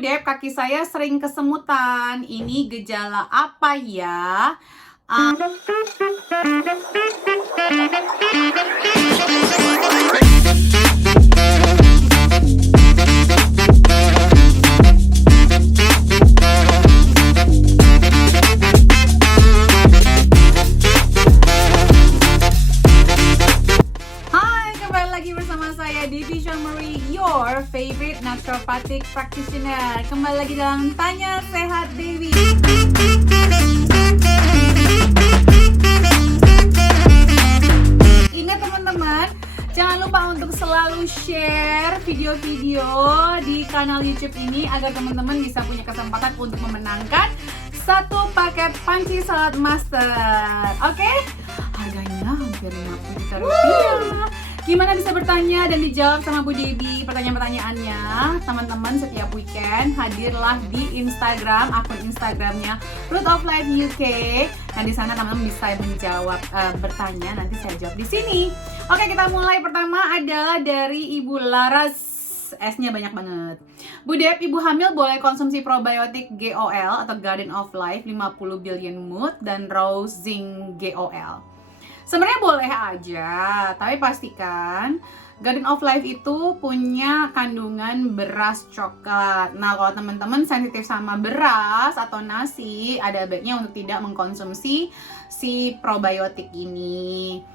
Dep, kaki saya sering kesemutan. Ini gejala apa ya? Hai, kembali lagi bersama saya Devi Marie, your favorite naturopathic practitioner. Kembali lagi dalam Tanya Sehat Devi. Ingat teman-teman, jangan lupa untuk selalu share video-video di kanal YouTube ini agar teman-teman bisa punya kesempatan untuk memenangkan satu paket panci salad master. Oke? Harganya hampir 50 juta rupiah. Gimana bisa bertanya dan dijawab sama Bu Devi pertanyaan-pertanyaannya? Teman-teman setiap weekend hadirlah di Instagram, akun Instagramnya Root of Life UK. Nah di sana teman-teman bisa menjawab, bertanya, nanti saya jawab di sini. Oke, kita mulai. Pertama adalah dari Ibu Laras. S-nya banyak banget. Bu Dep, ibu hamil boleh konsumsi probiotik GOL atau Garden of Life 50 billion mood dan raw zinc GOL. Sebenarnya boleh aja, tapi pastikan Garden of Life itu punya kandungan beras coklat. Nah, kalau teman-teman sensitif sama beras atau nasi, ada baiknya untuk tidak mengkonsumsi si probiotik ini.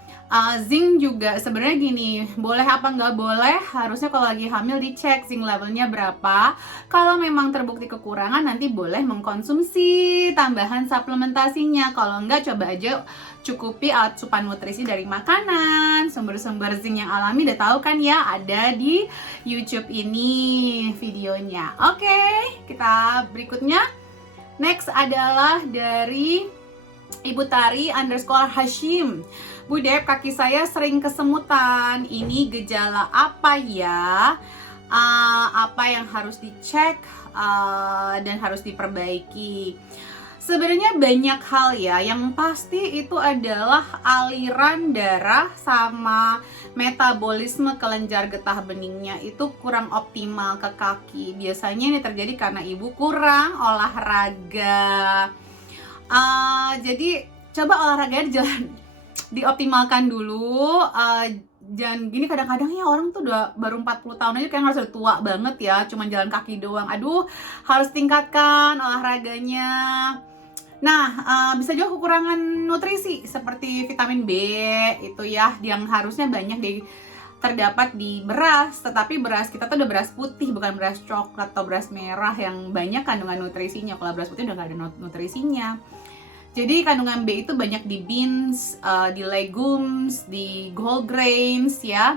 Zinc juga sebenarnya gini, boleh apa nggak boleh, harusnya kalau lagi hamil dicek zinc levelnya berapa. Kalau memang terbukti kekurangan, nanti boleh mengkonsumsi tambahan suplementasinya. Kalau nggak, coba aja cukupi asupan nutrisi dari makanan. Sumber-sumber zinc yang alami udah tahu kan ya, ada di YouTube ini videonya. Oke, kita berikutnya. Next adalah dari Ibu Tari _Hashim. Bu Dep, kaki saya sering kesemutan. Ini gejala apa ya? Apa yang harus dicek dan harus diperbaiki? Sebenarnya banyak hal ya. Yang pasti itu adalah aliran darah sama metabolisme kelenjar getah beningnya itu kurang optimal ke kaki. Biasanya ini terjadi karena ibu kurang olahraga. Jadi coba olahraganya dioptimalkan dulu. Jangan gini, kadang-kadang ya orang tuh baru 40 tahun aja kayak ngerasa tua banget ya, cuman jalan kaki doang. Aduh, harus tingkatkan olahraganya. Nah, bisa juga kekurangan nutrisi seperti vitamin B itu ya, yang harusnya banyak terdapat di beras. Tetapi beras kita tuh udah beras putih, bukan beras coklat atau beras merah yang banyak kandungan nutrisinya. Kalau beras putih udah gak ada nutrisinya. Jadi kandungan B itu banyak di beans, di legumes, di whole grains ya.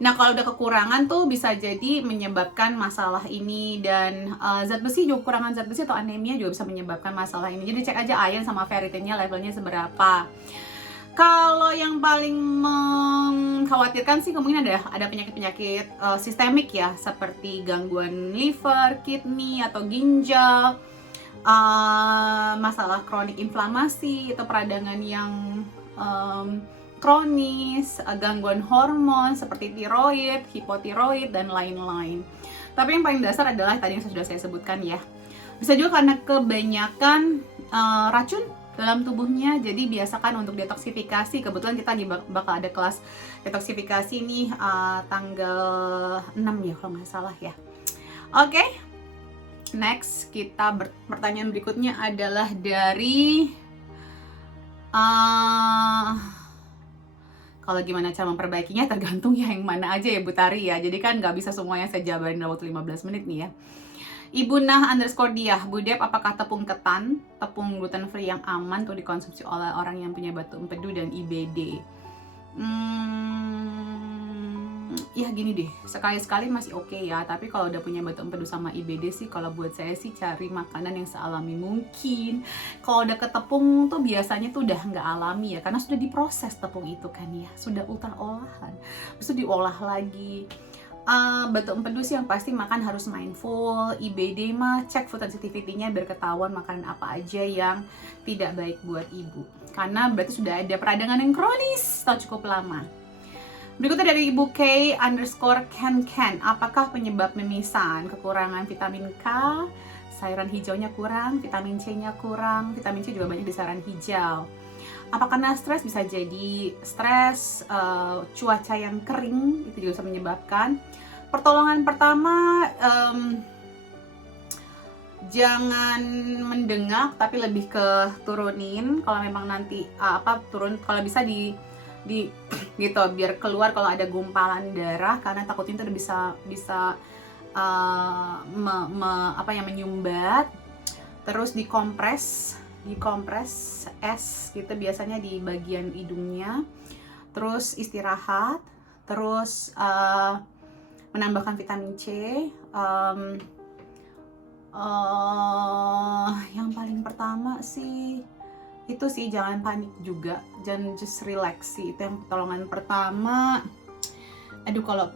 Nah, kalau udah kekurangan tuh bisa jadi menyebabkan masalah ini. Dan zat besi juga, kekurangan zat besi atau anemia juga bisa menyebabkan masalah ini. Jadi cek aja iron sama ferritinnya levelnya seberapa. Kalau yang paling mengkhawatirkan sih kemungkinan ada penyakit-penyakit sistemik ya, seperti gangguan liver, kidney atau ginjal. Masalah kronik inflamasi atau peradangan yang kronis, gangguan hormon seperti tiroid, hipotiroid, dan lain-lain. Tapi yang paling dasar adalah tadi yang sudah saya sebutkan ya. Bisa juga karena kebanyakan racun dalam tubuhnya, jadi biasakan untuk detoksifikasi. Kebetulan kita lagi bakal ada kelas detoksifikasi nih tanggal 6 ya kalau nggak salah ya. Oke. Next, pertanyaan berikutnya adalah dari kalau gimana cara memperbaikinya tergantung ya yang mana aja ya Bu Tari ya. Jadi kan nggak bisa semuanya saya jabarin dalam waktu 15 menit nih ya. Ibu Nah _Diah, Bu Dep, apakah tepung ketan, tepung gluten free yang aman untuk dikonsumsi oleh orang yang punya batu empedu dan IBD? Ya gini deh, sekali-sekali masih oke ya, tapi kalau udah punya batu empedu sama IBD sih, kalau buat saya sih cari makanan yang sealami mungkin. Kalau udah ke tepung tuh biasanya tuh udah nggak alami ya, karena sudah diproses tepung itu kan ya, sudah ultra olahan, terus diolah lagi. Batu empedu sih yang pasti makan harus mindful. IBD mah cek food sensitivity-nya biar ketahuan makanan apa aja yang tidak baik buat ibu, karena berarti sudah ada peradangan yang kronis atau cukup lama. Berikutnya dari Ibu K underscore Ken Ken. Apakah penyebab mimisan? Kekurangan vitamin K, sayuran hijaunya kurang, vitamin C-nya kurang. Vitamin C juga banyak di sayuran hijau. Apa karena stres? Bisa jadi stres, cuaca yang kering itu juga bisa menyebabkan. Pertolongan pertama, jangan mendengak tapi lebih ke turunin. Kalau memang nanti turun, kalau bisa di gitu biar keluar kalau ada gumpalan darah, karena takutnya itu bisa menyumbat. Terus dikompres es gitu biasanya di bagian hidungnya. Terus istirahat, terus menambahkan vitamin C. Yang paling pertama sih itu sih, jangan panik juga, jangan, just relax sih, itu yang pertolongan pertama. Aduh, kalau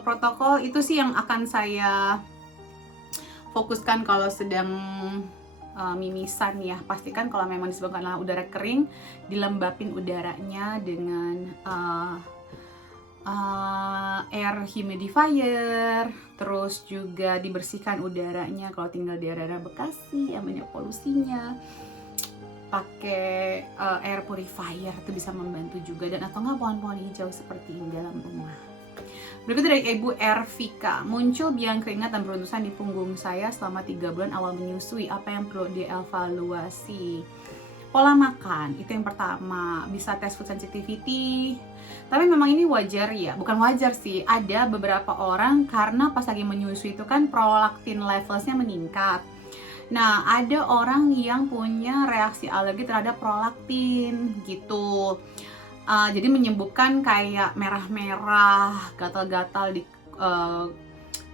protokol itu sih yang akan saya fokuskan kalau sedang mimisan ya. Pastikan kalau memang disebabkan oleh udara kering, dilembapin udaranya dengan air humidifier, terus juga dibersihkan udaranya kalau tinggal di daerah Bekasi yang banyak polusinya, pakai air purifier itu bisa membantu juga, dan atau nggak pohon-pohon hijau seperti ini dalam rumah. Berikutnya dari Ibu Ervika, muncul biang keringat dan beruntusan di punggung saya selama 3 bulan awal menyusui, apa yang perlu dievaluasi? Pola makan, itu yang pertama. Bisa tes food sensitivity. Tapi memang ini wajar ya, bukan wajar sih, ada beberapa orang karena pas lagi menyusui itu kan prolaktin levelsnya meningkat. Nah, ada orang yang punya reaksi alergi terhadap prolaktin gitu. Jadi menyebabkan kayak merah-merah, gatal-gatal di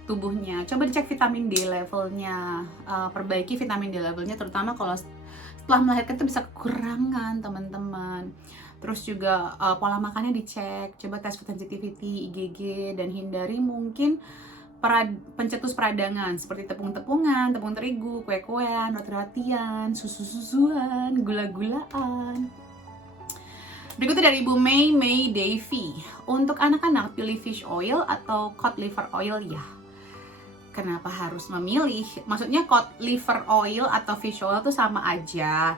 tubuhnya. Coba dicek vitamin D levelnya, perbaiki vitamin D levelnya, terutama kalau setelah melahirkan itu bisa kekurangan teman-teman. Terus juga pola makannya dicek, coba tes food sensitivity, IgG, dan hindari mungkin pencetus peradangan seperti tepung-tepungan, tepung terigu, kue-kuean, roti-rotian, susu-susuan, gula-gulaan. Berikutnya dari Ibu May Davy, untuk anak-anak pilih fish oil atau cod liver oil ya? Kenapa harus memilih? Maksudnya cod liver oil atau fish oil itu sama aja.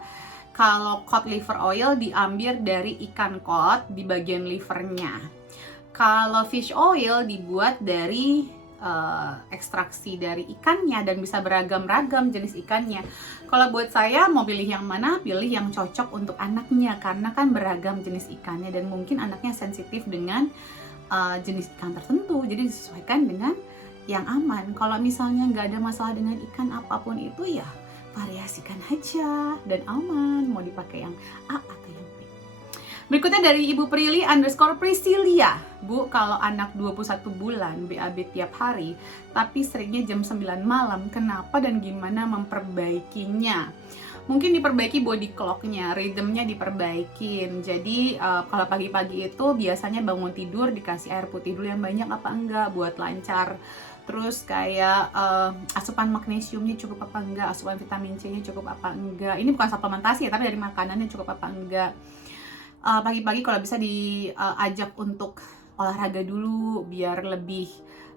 Kalau cod liver oil diambil dari ikan cod di bagian livernya. Kalau fish oil dibuat dari ekstraksi dari ikannya dan bisa beragam-ragam jenis ikannya. Kalau buat saya mau pilih yang mana, pilih yang cocok untuk anaknya, karena kan beragam jenis ikannya dan mungkin anaknya sensitif dengan jenis ikan tertentu, jadi disesuaikan dengan yang aman. Kalau misalnya nggak ada masalah dengan ikan apapun itu ya variasikan aja dan aman, mau dipakai yang A atau yang B. Berikutnya dari Ibu Prilly underscore Priscilia. Bu, kalau anak 21 bulan BAB tiap hari tapi seringnya jam 9 malam, kenapa dan gimana memperbaikinya? Mungkin diperbaiki body clocknya, rhythmnya diperbaikin. Jadi kalau pagi-pagi itu biasanya bangun tidur dikasih air putih dulu yang banyak apa enggak buat lancar. Terus kayak asupan magnesiumnya cukup apa enggak, asupan vitamin C-nya cukup apa enggak. Ini bukan suplementasi ya, tapi dari makanannya cukup apa enggak. Pagi-pagi kalau bisa diajak untuk olahraga dulu biar lebih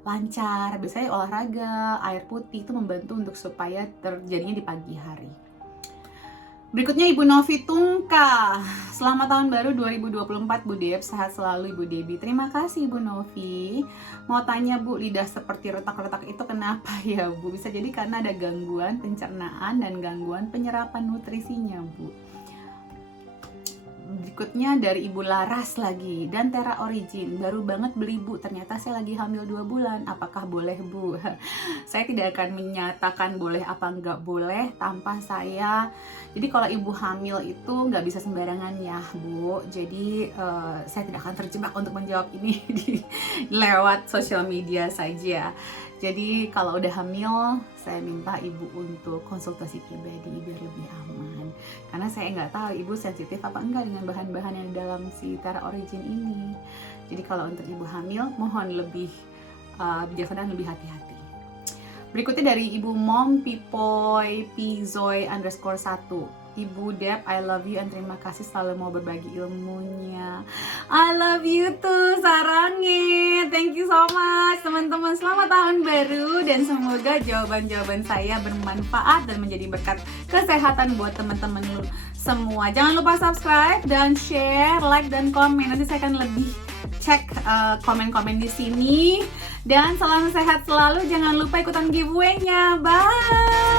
lancar. Biasanya olahraga, air putih itu membantu untuk supaya terjadinya di pagi hari. Berikutnya Ibu Novi Tungka. Selamat tahun baru 2024 Bu Deb, sehat selalu Ibu Debi. Terima kasih Ibu Novi. Mau tanya Bu, lidah seperti retak-retak itu kenapa ya Bu? Bisa jadi karena ada gangguan pencernaan dan gangguan penyerapan nutrisinya Bu. Berikutnya dari Ibu Laras lagi, dan Tera Origin, baru banget beli Bu, ternyata saya lagi hamil 2 bulan, apakah boleh Bu? Saya tidak akan menyatakan boleh apa enggak boleh tanpa saya. Jadi kalau ibu hamil itu nggak bisa sembarangan ya Bu, jadi saya tidak akan terjebak untuk menjawab ini lewat sosial media saja. Jadi kalau udah hamil, saya minta ibu untuk konsultasi pribadi biar lebih aman. Karena saya nggak tahu ibu sensitif apa enggak dengan bahan-bahan yang dalam si Tera Origin ini. Jadi kalau untuk ibu hamil, mohon lebih bijaksana dan lebih hati-hati. Berikutnya dari Ibu Mom Pipoy Pizoy underscore 1. Ibu Dep, I love you and terima kasih selalu mau berbagi ilmunya. I love you too, Sarangi. Thank you so much, teman-teman. Selamat tahun baru dan semoga jawaban-jawaban saya bermanfaat dan menjadi berkat kesehatan buat teman-teman semua. Jangan lupa subscribe dan share, like dan komen. Nanti saya akan lebih cek komen-komen di sini. Dan salam sehat selalu. Jangan lupa ikutan giveaway-nya. Bye.